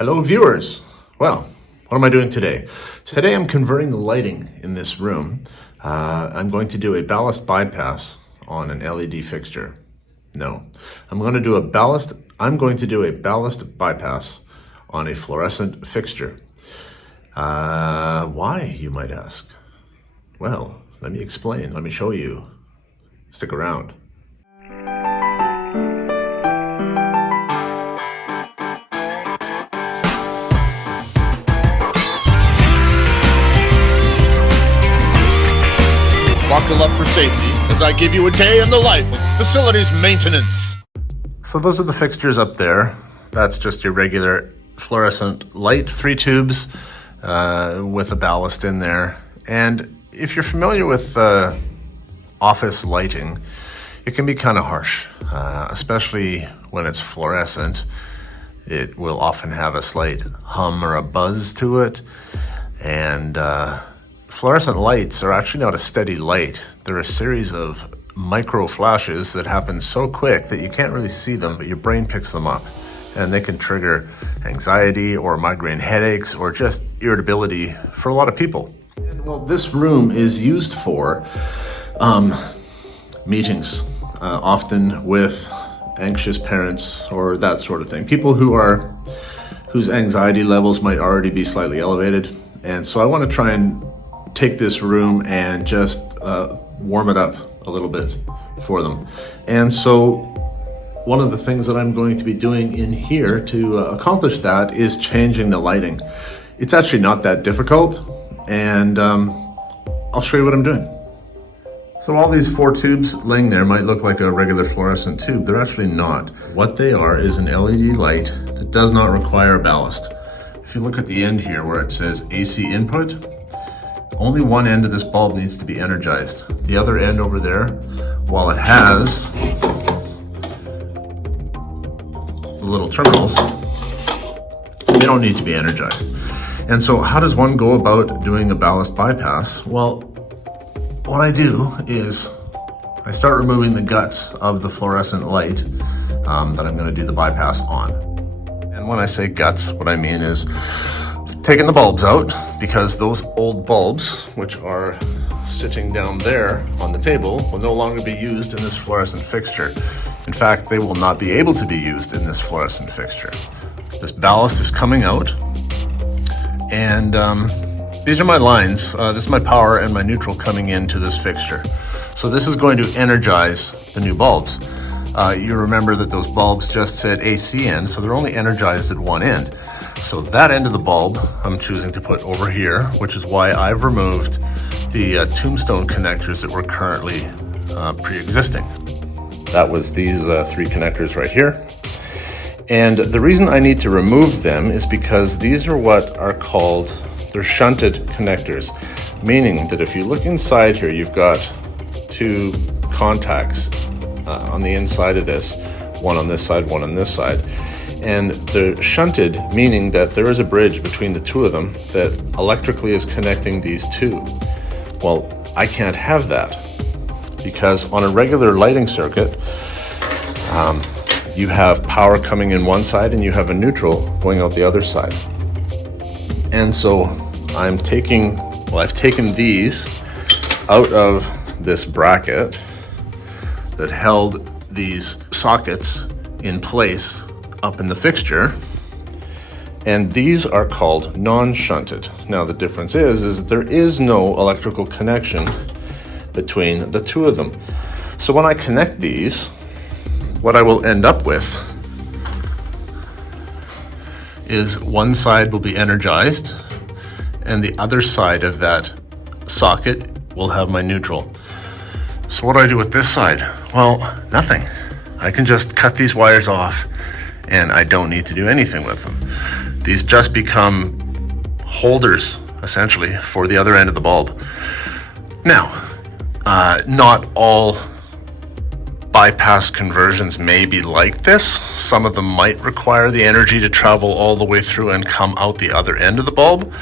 Hello viewers! Well, what am I doing today? Today I'm converting the lighting in this room. I'm going to do a ballast bypass on an LED fixture. No, I'm going to do a ballast bypass on a fluorescent fixture. Why, you might ask? Well, let me explain, let me show you. Stick around. Buckle up for safety as I give you a day in the life of facilities maintenance. So those are the fixtures up there. That's just your regular fluorescent light, 3 tubes with a ballast in there. And if you're familiar with office lighting, it can be kind of harsh, especially when it's fluorescent. It will often have a slight hum or a buzz to it. And fluorescent lights are actually not a steady light. They're a series of micro flashes that happen so quick that you can't really see them, but your brain picks them up. And they can trigger anxiety or migraine headaches or just irritability for a lot of people. Well, this room is used for meetings, often with anxious parents or that sort of thing. People whose anxiety levels might already be slightly elevated. And so I want to try and take this room and just warm it up a little bit for them. And so one of the things that I'm going to be doing in here to accomplish that is changing the lighting. It's actually not that difficult, and I'll show you what I'm doing. So all these 4 tubes laying there might look like a regular fluorescent tube. They're actually not. What they are is an LED light that does not require a ballast. If you look at the end here where it says AC input, only one end of this bulb needs to be energized. The other end over there, while it has the little terminals, they don't need to be energized. And so how does one go about doing a ballast bypass? Well, what I do is I start removing the guts of the fluorescent light that I'm going to do the bypass on. And when I say guts, what I mean is taking the bulbs out, because those old bulbs, which are sitting down there on the table, will no longer be used in this fluorescent fixture. In fact, they will not be able to be used in this fluorescent fixture. This ballast is coming out, and these are my lines. This is my power and my neutral coming into this fixture. So this is going to energize the new bulbs. You remember that those bulbs just said AC end, so they're only energized at one end. So that end of the bulb I'm choosing to put over here, which is why I've removed the tombstone connectors that were currently pre-existing. That was these 3 connectors right here. And the reason I need to remove them is because these are what are called, they're shunted connectors, meaning that if you look inside here, you've got 2 contacts on the inside of this, one on this side, one on this side. And they're shunted, meaning that there is a bridge between the 2 of them that electrically is connecting these 2. Well, I can't have that, because on a regular lighting circuit, you have power coming in one side and you have a neutral going out the other side. And so I've taken these out of this bracket that held these sockets in place up in the fixture, and these are called non-shunted. Now the difference is there is no electrical connection between the 2 of them. So when I connect these, what I will end up with is one side will be energized and the other side of that socket will have my neutral. So what do I do with this side? Well, nothing. I can just cut these wires off and I don't need to do anything with them. These just become holders, essentially, for the other end of the bulb. Now, not all bypass conversions may be like this. Some of them might require the energy to travel all the way through and come out the other end of the bulb,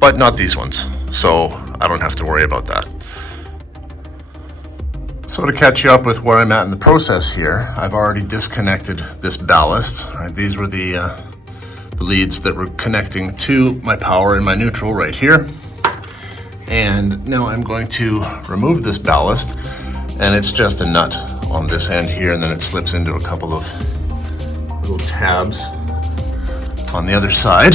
but not these ones. So I don't have to worry about that. So to catch you up with where I'm at in the process here, I've already disconnected this ballast. Right, these were the the leads that were connecting to my power and my neutral right here. And now I'm going to remove this ballast, and it's just a nut on this end here, and then it slips into a couple of little tabs on the other side.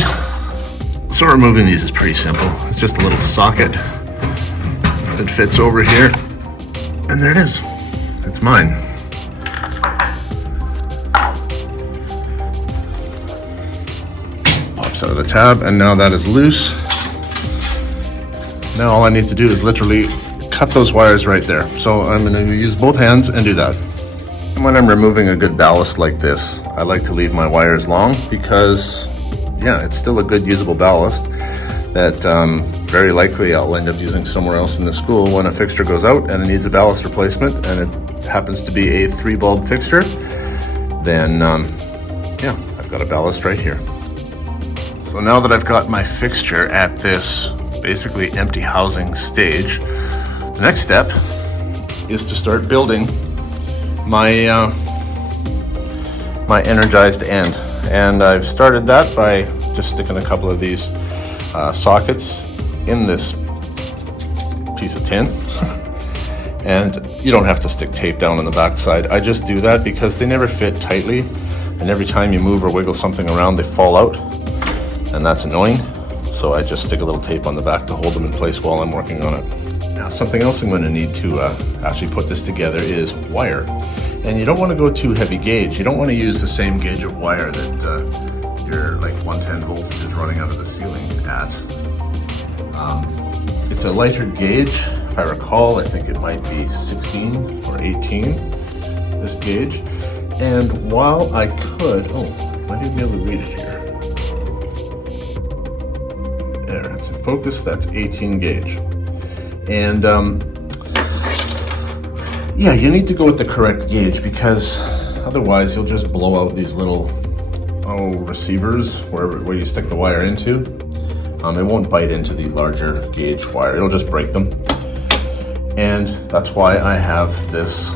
So removing these is pretty simple. It's just a little socket that fits over here, and there it is. It's mine. Pops out of the tab, and now that is loose. Now all I need to do is literally cut those wires right there. So I'm going to use both hands and do that. When I'm removing a good ballast like this, I like to leave my wires long because, yeah, it's still a good usable ballast that very likely I'll end up using somewhere else in the school when a fixture goes out and it needs a ballast replacement, and it happens to be a 3-bulb fixture. Then, yeah, I've got a ballast right here. So now that I've got my fixture at this basically empty housing stage, the next step is to start building my my energized end, and I've started that by just sticking a couple of these sockets in this piece of tin. And you don't have to stick tape down on the back side. I just do that because they never fit tightly, and every time you move or wiggle something around they fall out, and that's annoying. So I just stick a little tape on the back to hold them in place while I'm working on it. Now, something else I'm going to need to actually put this together is wire. And you don't want to go too heavy gauge. You don't want to use the same gauge of wire that your like 110 voltage is running out of the ceiling at. It's a lighter gauge. If I recall, I think it might be 16 or 18, this gauge. And while I could, might even be able to read it here. There, it's in focus, that's 18 gauge. And yeah, you need to go with the correct gauge because otherwise you'll just blow out these little receivers where you stick the wire into. It won't bite into the larger gauge wire, it'll just break them. And that's why I have this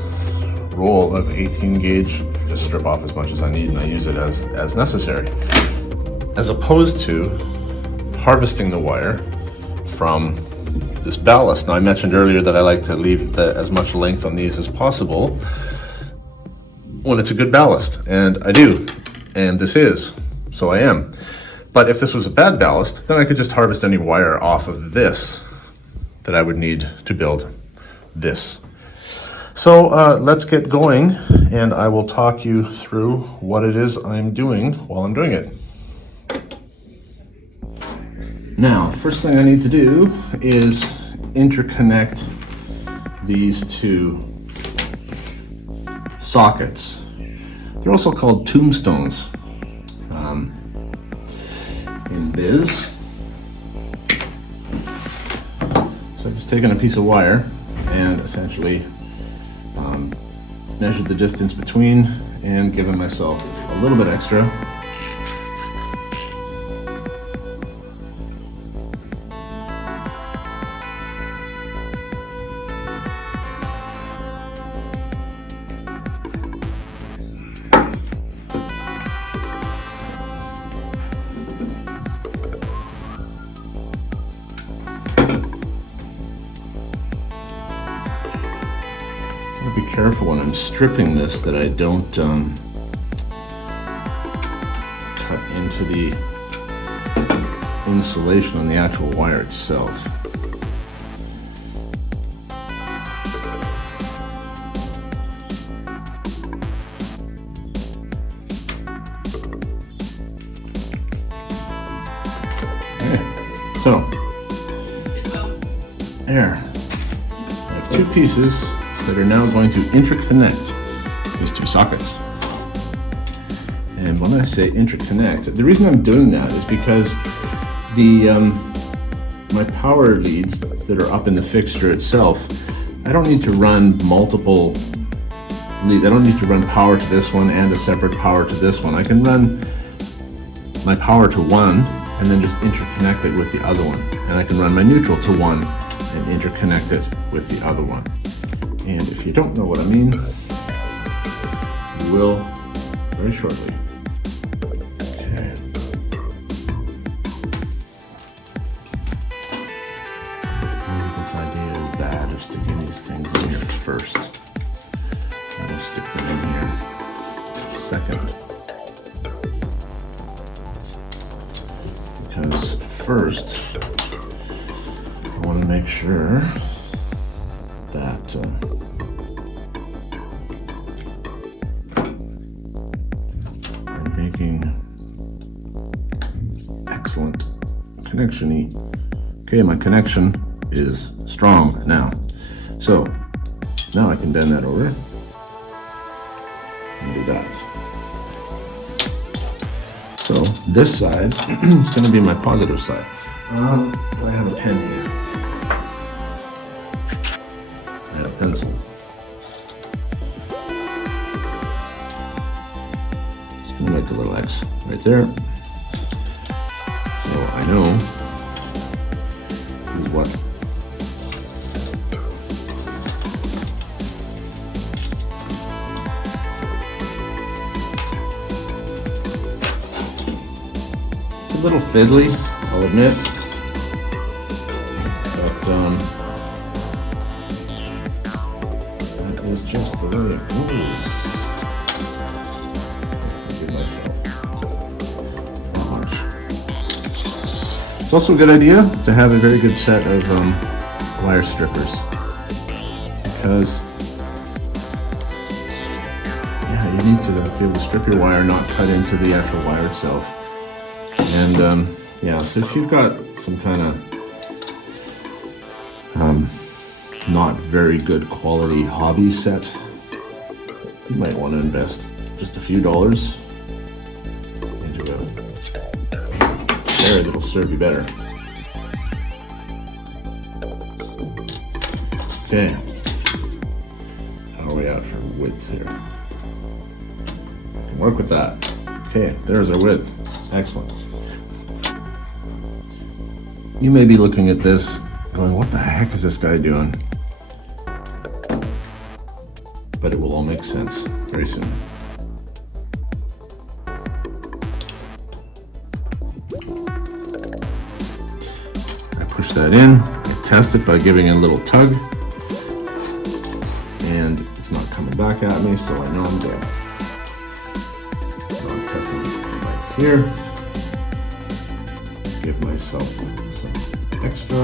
roll of 18 gauge. Just strip off as much as I need and I use it as necessary. As opposed to harvesting the wire from this ballast. Now, I mentioned earlier that I like to leave as much length on these as possible when it's a good ballast, and I do, and this is, so I am. But if this was a bad ballast, then I could just harvest any wire off of this that I would need to build this. So let's get going, and I will talk you through what it is I'm doing while I'm doing it. Now, the first thing I need to do is interconnect these two sockets. They're also called tombstones in biz. So I've just taken a piece of wire and essentially measured the distance between and given myself a little bit extra. Be careful when I'm stripping this that I don't cut into the insulation on the actual wire itself. Okay. So, there. I have two pieces that are now going to interconnect these two sockets. And when I say interconnect, the reason I'm doing that is because the my power leads that are up in the fixture itself, I don't need to run multiple leads. I don't need to run power to this one and a separate power to this one. I can run my power to one and then just interconnect it with the other one. And I can run my neutral to one and interconnect it with the other one. And if you don't know what I mean, you will very shortly. Okay. first. And we'll stick them in here second. Because first, I want to make sure that I'm making excellent connection-y. Okay, my connection is strong now. So now I can bend that over and do that. So this side is going to be my positive side. Do I have a pen here? I have a pencil. Just going to make a little X right there. So I know this is what a little fiddly, I'll admit, but that is just the way it goes. Give myself not much. It's also a good idea to have a very good set of wire strippers, because you need to be able to strip your wire, not cut into the actual wire itself. And so if you've got some kind of not very good quality hobby set, you might want to invest just a few dollars into a pair that'll serve you better. Okay, how are we at for width here? I can work with that. Okay, there's our width. Excellent. You may be looking at this going, what the heck is this guy doing? But it will all make sense very soon. I push that in, I test it by giving it a little tug, and it's not coming back at me, so I know I'm good. So I'm testing it right here. Give myself some extra.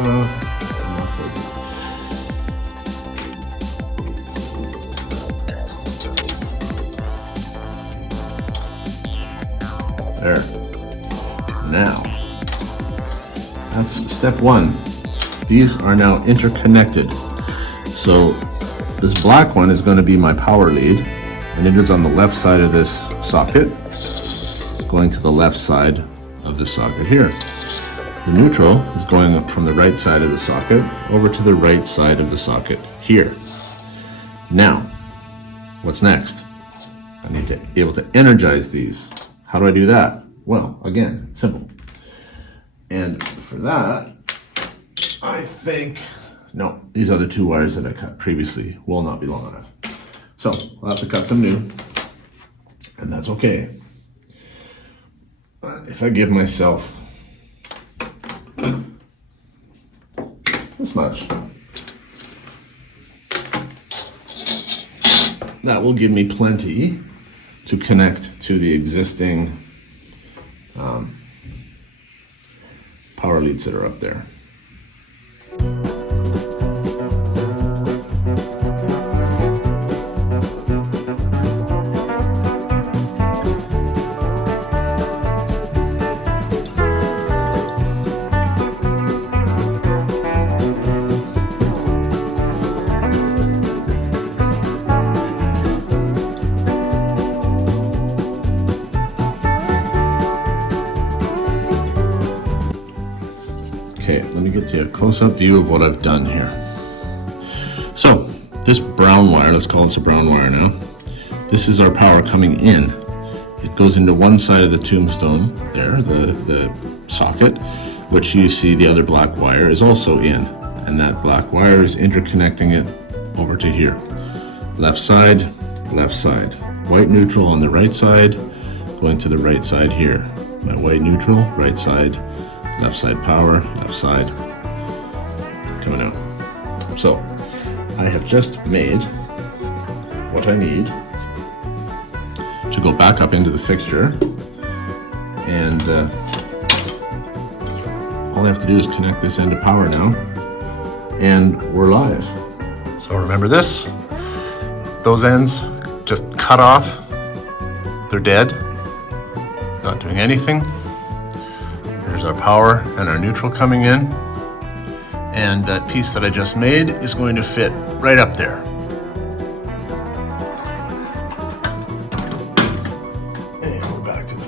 There. Now, that's step one. These are now interconnected. So this black one is going to be my power lead, and it is on the left side of this socket, going to the left side of the socket here. The neutral is going up from the right side of the socket over to the right side of the socket here. Now, what's next? I need to be able to energize these. How do I do that? Well, again, simple. And for that, I think, no, these other two wires that I cut previously will not be long enough. So I'll have to cut some new, and that's okay. But if I give myself this much, that will give me plenty to connect to the existing power leads that are up there. Okay, let me get you a close-up view of what I've done here. So, this brown wire, let's call this a brown wire now. This is our power coming in. It goes into one side of the tombstone there, the socket, which you see the other black wire is also in. And that black wire is interconnecting it over to here. Left side, white neutral on the right side, going to the right side here. My white neutral, right side, left side power, left side, coming out. So I have just made what I need to go back up into the fixture, and all I have to do is connect this end to power now, and we're live. So remember this, those ends just cut off, they're dead, not doing anything. Here's our power and our neutral coming in, and that piece that I just made is going to fit right up there.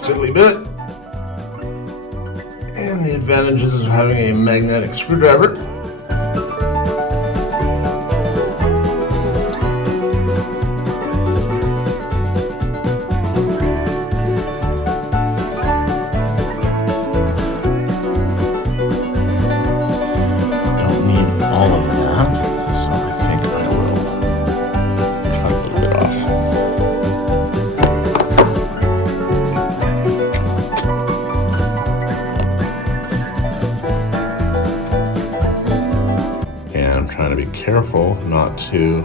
Fiddly bit, and the advantages of having a magnetic screwdriver. Don't need all of that, so I think I will cut a little bit off. Trying to be careful not to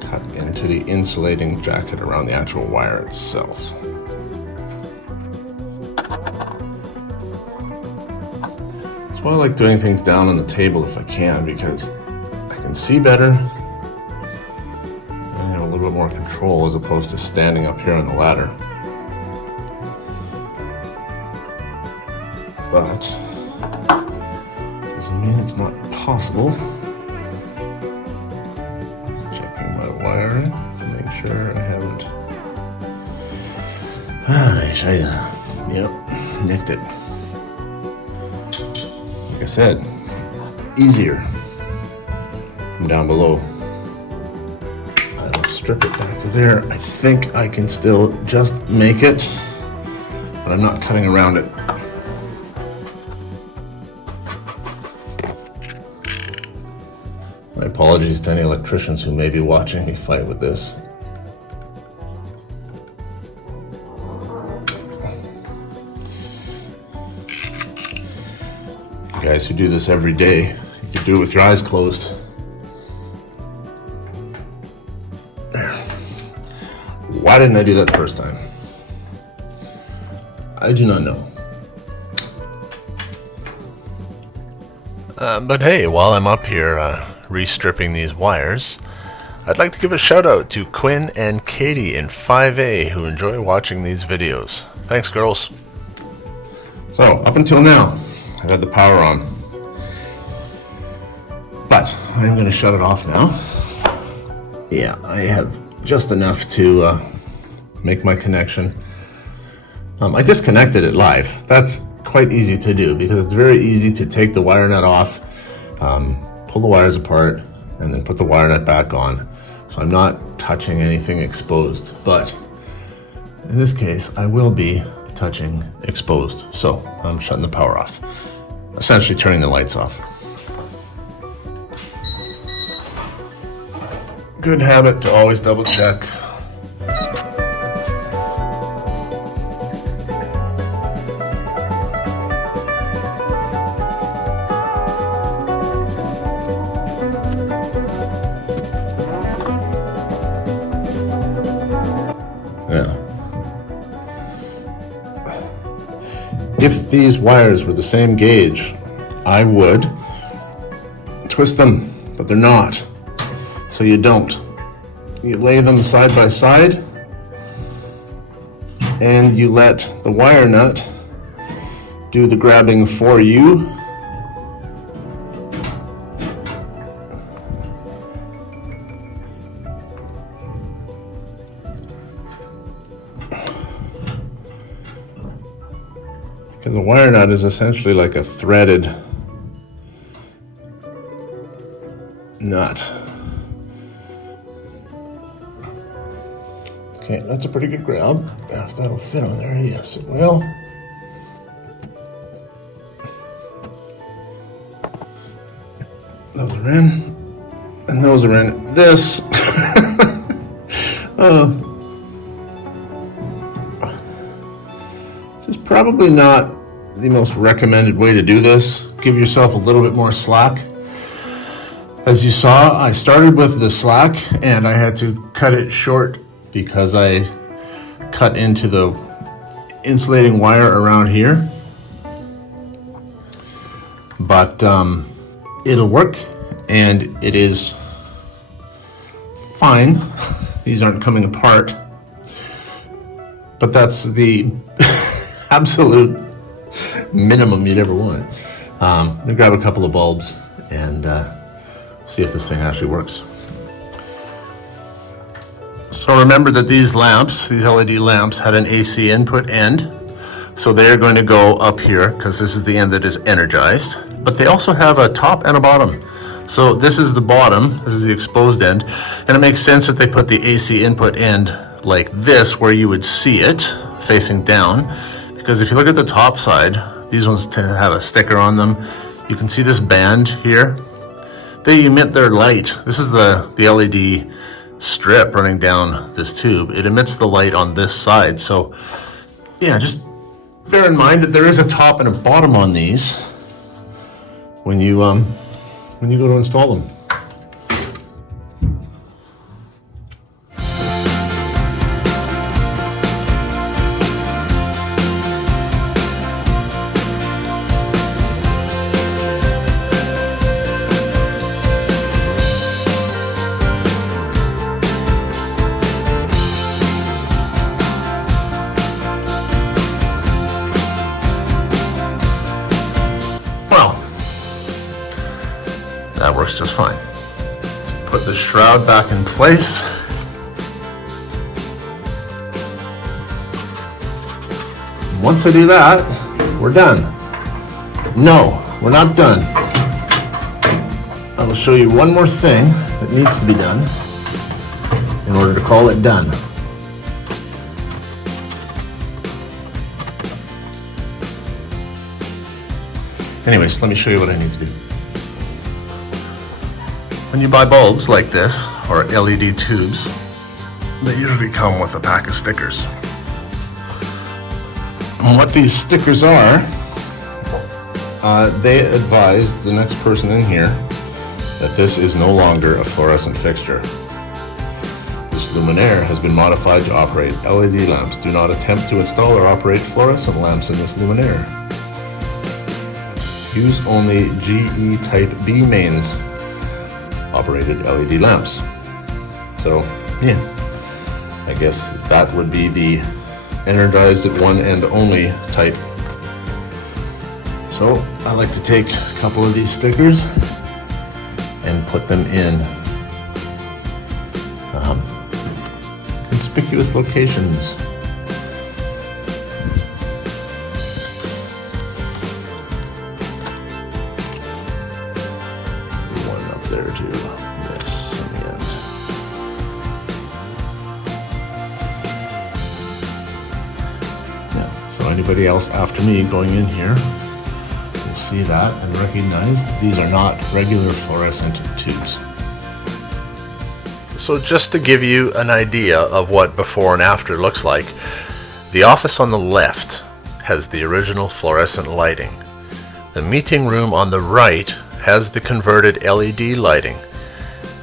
cut into the insulating jacket around the actual wire itself. That's why I like doing things down on the table if I can, because I can see better and I have a little bit more control as opposed to standing up here on the ladder. But doesn't mean it's not possible. Just checking my wiring to make sure I haven't. Yep, nicked it. Like I said, easier from down below. I'll strip it back to there. I think I can still just make it, but I'm not cutting around it. My apologies to any electricians who may be watching me fight with this. You guys who do this every day, you can do it with your eyes closed. There. Why didn't I do that the first time? I do not know. But hey, while I'm up here restripping these wires, I'd like to give a shout out to Quinn and Katie in 5A who enjoy watching these videos. Thanks, girls. So, up until now, I've had the power on, but I'm going to shut it off now. Yeah, I have just enough to make my connection. I disconnected it live. That's quite easy to do because it's very easy to take the wire nut off, pull the wires apart, and then put the wire nut back on. So I'm not touching anything exposed, but in this case, I will be touching exposed. So I'm shutting the power off, essentially turning the lights off. Good habit to always double check. If these wires were the same gauge, I would twist them, but they're not. So you don't. You lay them side by side and you let the wire nut do the grabbing for you. Because a wire nut is essentially like a threaded nut. Okay, that's a pretty good grab. If that'll fit on there, yes it will. Those are in, and those are in. This, this is probably not the most recommended way to do this. Give yourself a little bit more slack. As you saw, I started with the slack and I had to cut it short because I cut into the insulating wire around here. But it'll work, and it is fine. These aren't coming apart, but that's the absolute minimum you'd ever want. I'm gonna grab a couple of bulbs and see if this thing actually works. So remember that these lamps, these LED lamps, had an AC input end. So they're going to go up here because this is the end that is energized. But they also have a top and a bottom. So this is the bottom, this is the exposed end. And it makes sense that they put the AC input end like this, where you would see it facing down. Because if you look at the top side, these ones tend to have a sticker on them. You can see this band here. They emit their light. This is the LED strip running down this tube. It emits the light on this side. So yeah, just bear in mind that there is a top and a bottom on these when you go to install them. That works just fine. Let's put the shroud back in place. Once I do that, we're done. No, we're not done. I will show you one more thing that needs to be done in order to call it done. Anyways, let me show you what I need to do. When you buy bulbs like this, or LED tubes, they usually come with a pack of stickers. And what these stickers are, they advise the next person in here that this is no longer a fluorescent fixture. This luminaire has been modified to operate LED lamps. Do not attempt to install or operate fluorescent lamps in this luminaire. Use only GE Type B mains operated LED lamps. So yeah, I guess that would be the energized at one end only type. So I like to take a couple of these stickers and put them in conspicuous locations. There too. Yes, in the end. Yeah, so anybody else after me going in here will see that and recognize that these are not regular fluorescent tubes. So just to give you an idea of what before and after looks like, the office on the left has the original fluorescent lighting. The meeting room on the right has the converted LED lighting.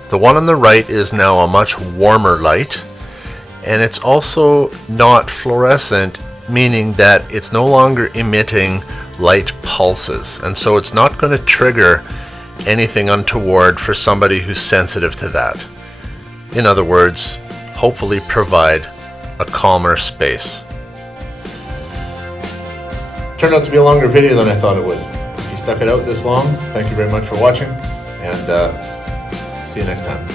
The one on the right is now a much warmer light, and it's also not fluorescent, meaning that it's no longer emitting light pulses, and so it's not going to trigger anything untoward for somebody who's sensitive to that. In other words, hopefully provide a calmer space. Turned out to be a longer video than I thought it would. If you stuck it out this long, thank you very much for watching, and see you next time.